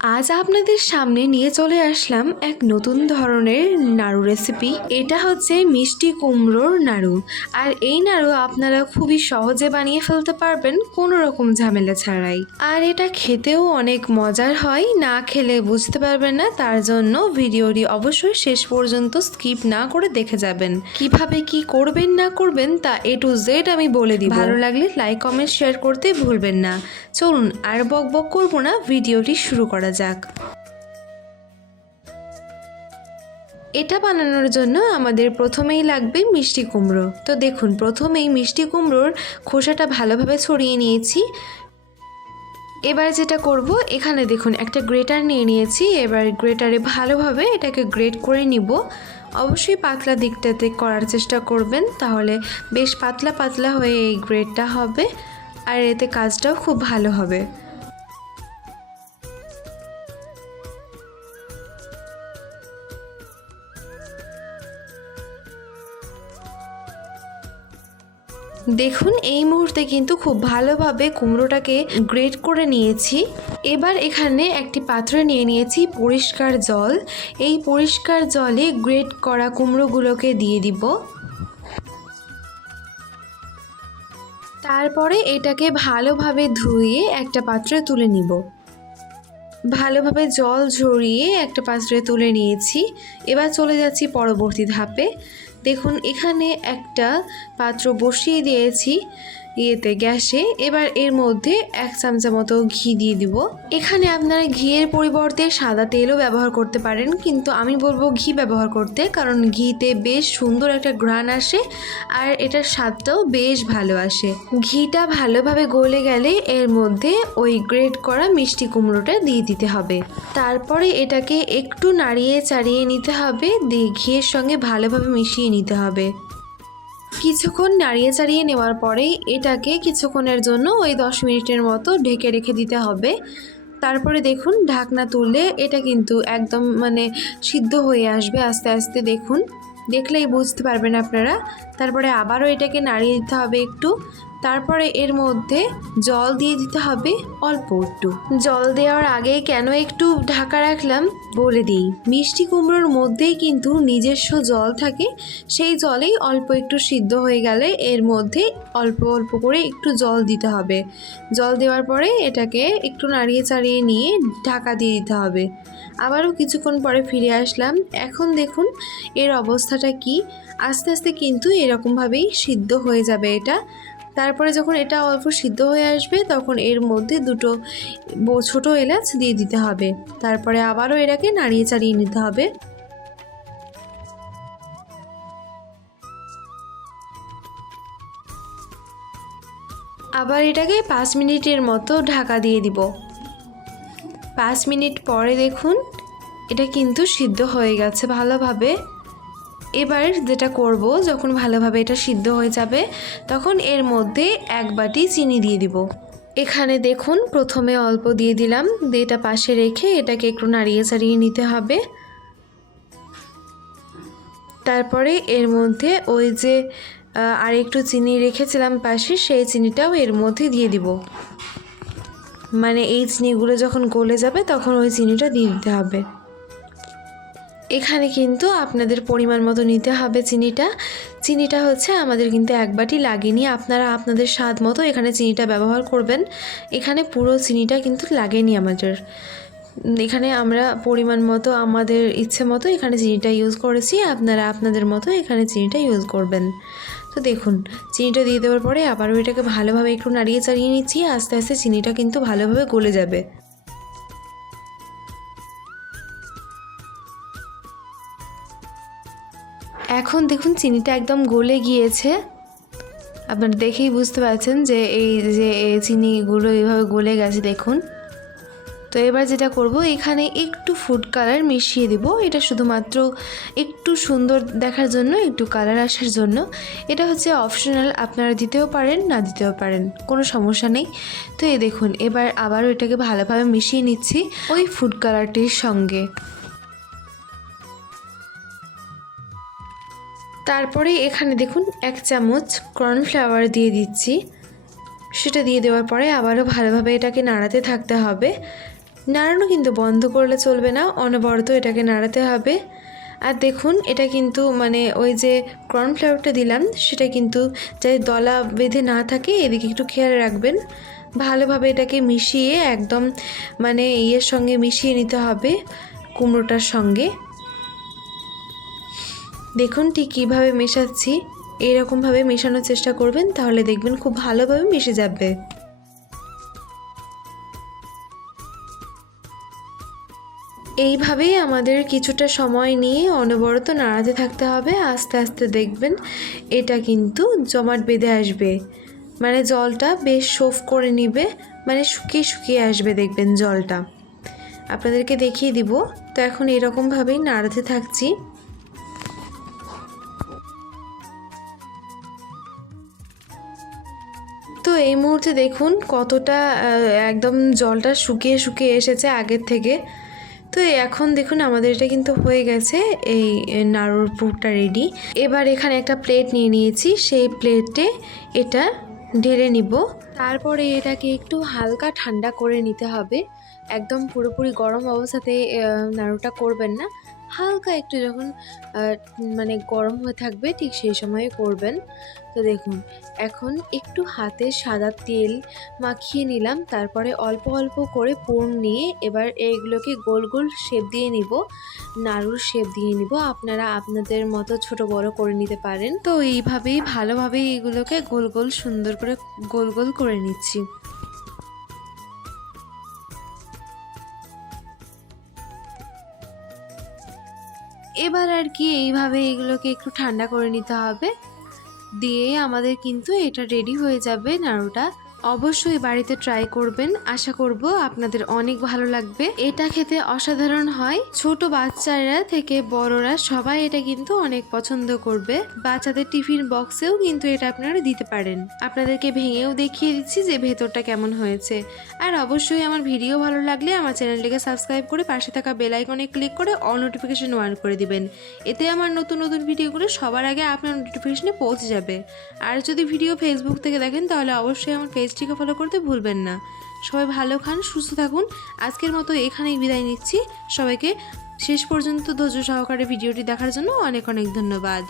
আজ আপনাদের সামনে নিয়ে চলে আসলাম এক নতুন ধরনের নাড়ু রেসিপি। এটা হচ্ছে মিষ্টি কুমড়োর নাড়ু। আর এই নাড়ু আপনারা খুবই সহজে বানিয়ে ফেলতে পারবেন কোনো রকম ঝামেলা ছাড়াই। আর এটা খেতেও অনেক মজার হয়, না খেলে বুঝতে পারবেন না। তার জন্য ভিডিওটি অবশ্যই শেষ পর্যন্ত স্কিপ না করে দেখে যাবেন। কিভাবে কি করবেন না করবেন তা A to Z আমি বলে দিব। ভালো লাগলে লাইক কমেন্ট শেয়ার করতে ভুলবেন না। চলুন আর বক বক করবো না, ভিডিওটি শুরু করা যাক। এটা বানানোর জন্য আমাদের প্রথমেই লাগবে মিষ্টি কুমড়ো। তো দেখুন, প্রথমেই মিষ্টি কুমড়োর খোসাটা ভালোভাবে ছড়িয়ে নিয়েছি। এবার যেটা করব, এখানে দেখুন একটা গ্রেটার নিয়ে নিয়েছি। এবার গ্রেটারে ভালোভাবে এটাকে গ্রেট করে নিব। অবশ্যই পাতলা দিকটাতে করার চেষ্টা করবেন, তাহলে বেশ পাতলা পাতলা হয়ে এই গ্রেটটা হবে আর এতে কাজটাও খুব ভালো হবে। দেখুন, এই মুহূর্তে কিন্তু খুব ভালোভাবে কুমড়োটাকে গ্রেট করে নিয়েছি। এবার এখানে একটি পাত্রে নিয়ে নিয়েছি পরিষ্কার জল। এই পরিষ্কার জলে গ্রেট করা কুমড়োগুলোকে দিয়ে দিব। তারপরে এটাকে ভালোভাবে ধুয়ে একটা পাত্রে তুলে নিব। ভালোভাবে জল ঝরিয়ে একটা পাত্রে তুলে নিয়েছি। এবার চলে যাচ্ছি পরবর্তী ধাপে। দেখুন, এখানে একটা পাত্র বসিয়ে দিয়েছি গ্যাসে। এবার এর মধ্যে 1 চামচা মতো ঘি দিয়ে দিব। এখানে আপনারা ঘিয়ের পরিবর্তে সাদা তেলও ব্যবহার করতে পারেন, কিন্তু আমি বলবো ঘি ব্যবহার করতে, কারণ ঘিতে বেশ সুন্দর একটা ঘ্রাণ আসে আর এটার স্বাদটাও বেশ ভালো আসে। ঘিটা ভালোভাবে গলে গেলে এর মধ্যে ওই গ্রেট করা মিষ্টি কুমড়োটা দিয়ে দিতে হবে। তারপরে এটাকে একটু নাড়িয়ে চাড়িয়ে নিতে হবে, দিয়ে ঘিয়ের সঙ্গে ভালোভাবে মিশিয়ে নিতে হবে। কিছুক্ষণ নাড়িয়ে চাড়িয়ে নেওয়ার পরেই এটাকে কিছুক্ষণের জন্য ওই 10 মিনিটের মতো ঢেকে রেখে দিতে হবে। তারপরে দেখুন, ঢাকনা তুললে এটা কিন্তু একদম সিদ্ধ হয়ে আসবে আস্তে আস্তে। দেখুন, দেখলেই বুঝতে পারবেন আপনারা। তারপরে আবারও এটাকে নাড়িয়ে দিতে হবে একটু। তারপরে এর মধ্যে জল দিয়ে দিতে হবে অল্প একটু। জল দেওয়ার আগে কেন একটু ঢাকা রাখলাম বলে দিই। মিষ্টি কুমড়োর মধ্যেই কিন্তু নিজস্ব জল থাকে, সেই জলেই অল্প একটু সিদ্ধ হয়ে গেলে এর মধ্যে অল্প অল্প করে একটু জল দিতে হবে। জল দেওয়ার পরে এটাকে একটু নাড়িয়ে চাড়িয়ে নিয়ে ঢাকা দিয়ে দিতে হবে। আবারও কিছুক্ষণ পরে ফিরে আসলাম। এখন দেখুন এর অবস্থাটা কি। আস্তে আস্তে কিন্তু এরকমভাবেই সিদ্ধ হয়ে যাবে এটা। তারপরে যখন এটা অল্প সিদ্ধ হয়ে আসবে তখন এর মধ্যে 2টো ছোটো এলাচ দিয়ে দিতে হবে। তারপরে আবারও এটাকে নাড়িয়ে চাড়িয়ে নিতে হবে। আবার এটাকে 5 মিনিটের মতো ঢাকা দিয়ে দিব। 5 মিনিট পরে দেখুন এটা কিন্তু সিদ্ধ হয়ে গেছে ভালোভাবে। এবার যেটা করব, যখন ভালোভাবে এটা সিদ্ধ হয়ে যাবে তখন এর মধ্যে 1 বাটি চিনি দিয়ে দিব। এখানে দেখুন প্রথমে অল্প দিয়ে দিলাম, দিয়ে এটা পাশে রেখে এটাকে একটু নাড়িয়ে চাড়িয়ে নিতে হবে। তারপরে এর মধ্যে ওই যে আর একটু চিনি রেখেছিলাম পাশে, সেই চিনিটাও এর মধ্যে দিয়ে দিব। এই চিনিগুলো যখন গলে যাবে তখন ওই চিনিটা দিয়ে দিতে হবে। এখানে কিন্তু আপনাদের পরিমাণ মতো নিতে হবে চিনিটা হচ্ছে আমাদের কিন্তু 1 বাটি লাগেনি। আপনারা আপনাদের স্বাদ মতো এখানে চিনিটা ব্যবহার করবেন। এখানে পুরো চিনিটা কিন্তু লাগেনি আমাদের। এখানে আমরা পরিমাণ মতো আমাদের ইচ্ছে মতো এখানে চিনিটা ইউজ করেছি। আপনারা আপনাদের মতো এখানে চিনিটা ইউজ করবেন। তো দেখুন, চিনিটা দিয়ে দেওয়ার পরে আবারও এটাকে ভালোভাবে একটু নাড়িয়ে চাড়িয়ে নিচ্ছি। আস্তে আস্তে চিনিটা কিন্তু ভালোভাবে গলে যাবে। এখন দেখুন চিনিটা একদম গলে গিয়েছে। আপনারা দেখেই বুঝতে পারছেন যে এই যে চিনিগুলো এইভাবে গলে গেছে দেখুন। তো এবার যেটা করব, এখানে একটু ফুড কালার মিশিয়ে দেব। এটা শুধুমাত্র একটু সুন্দর দেখার জন্য, একটু কালার আসার জন্য। এটা হচ্ছে অপশনাল, আপনারা দিতেও পারেন না দিতেও পারেন, কোনো সমস্যা নেই। তো এই দেখুন, এবার আবারও এটাকে ভালোভাবে মিশিয়ে নিচ্ছি ওই ফুড কালারটির সঙ্গে। তারপরে এখানে দেখুন 1 চামচ কর্নফ্লাওয়ার দিয়ে দিচ্ছি। সেটা দিয়ে দেওয়ার পরে আবারও ভালোভাবে এটাকে নাড়াতে থাকতে হবে। নাড়ানো কিন্তু বন্ধ করলে চলবে না, অনবরত এটাকে নাড়াতে হবে। আর দেখুন এটা কিন্তু মানে ওই যে কর্নফ্লাওয়ারটা দিলাম সেটা কিন্তু যাতে দলা বেঁধে না থাকে এদিকে একটু খেয়াল রাখবেন। ভালোভাবে এটাকে মিশিয়ে একদম মানে ইয়ের সঙ্গে মিশিয়ে নিতে হবে, কুমড়োটার সঙ্গে। দেখুন ঠিক কীভাবে মেশাচ্ছি, এইরকমভাবে মেশানোর চেষ্টা করবেন, তাহলে দেখবেন খুব ভালোভাবে মিশে যাবে। এইভাবেই আমাদের কিছুটা সময় নিয়ে অনবরত নাড়াতে থাকতে হবে। আস্তে আস্তে দেখবেন এটা কিন্তু জমাট বেঁধে আসবে, মানে জলটা বেশ সোফ করে নিবে, মানে শুকিয়ে শুকিয়ে আসবে দেখবেন জলটা। আপনাদেরকে দেখিয়ে দিব। তো এখন এরকমভাবেই নাড়াতে থাকছি। তো এই মুহূর্তে দেখুন কতটা একদম জলটা শুকিয়ে শুকিয়ে এসেছে আগের থেকে। তো এখন দেখুন আমাদের এটা কিন্তু হয়ে গেছে, এই নাড়ুর পুরটা রেডি। এবার এখানে একটা প্লেট নিয়ে নিয়েছি, সেই প্লেটে এটা ঢেলে নিব। তারপরে এটাকে একটু হালকা ঠান্ডা করে নিতে হবে। একদম পুরোপুরি গরম অবস্থাতে নাড়ুটা করবেন না, হালকা একটু যখন মানে গরম হয়ে থাকবে ঠিক সেই সময়ে করবেন। তো দেখুন এখন একটু হাতে সাদা তেল মাখিয়ে নিলাম, তারপরে অল্প অল্প করে পুর নিয়ে এবার এইগুলোকে গোল গোল শেপ দিয়ে নিব, নাড়ুর শেপ দিয়ে নিব। আপনারা আপনাদের মতো ছোট বড় করে নিতে পারেন। তো এইভাবেই ভালোভাবে এগুলোকে গোল গোল সুন্দর করে গোল গোল করে নিচ্ছি। এবার আর কি এইভাবে এগুলোকে একটু ঠান্ডা করে নিতে হবে, দিয়ে আমাদের কিন্তু এটা রেডি হয়ে যাবে নাড়ুটা। অবশ্যই বাড়িতে ট্রাই করবেন, আশা করব আপনাদের অনেক ভালো লাগবে। এটা খেতে অসাধারণ হয়, ছোট বাচ্চারা থেকে বড়রা সবাই এটা কিন্তু অনেক পছন্দ করবে। বাচ্চাদের টিফিন বক্সেও কিন্তু এটা আপনারা দিতে পারেন। আপনাদেরকে ভেঙেও দেখিয়ে দিচ্ছি যে ভেতরটা কেমন হয়েছে। আর অবশ্যই আমার ভিডিও ভালো লাগলে আমার চ্যানেলটিকে সাবস্ক্রাইব করে পাশে থাকা বেল আইকনে ক্লিক করে অল নোটিফিকেশন অন করে দিবেন। এতে আমার নতুন নতুন ভিডিওগুলো সবার আগে আপনার নোটিফিকেশনে পৌঁছে যাবে। আর যদি ভিডিও ফেসবুক থেকে দেখেন তাহলে অবশ্যই আমার পেজটিকে ফলো করতে ভুলবেন না। সবাই ভালো খান, সুস্থ থাকুন। আজকের মতো এখানেই বিদায় নিচ্ছি। সবাইকে শেষ পর্যন্ত ধৈর্য সহকারে ভিডিওটি দেখার জন্য অনেক অনেক ধন্যবাদ।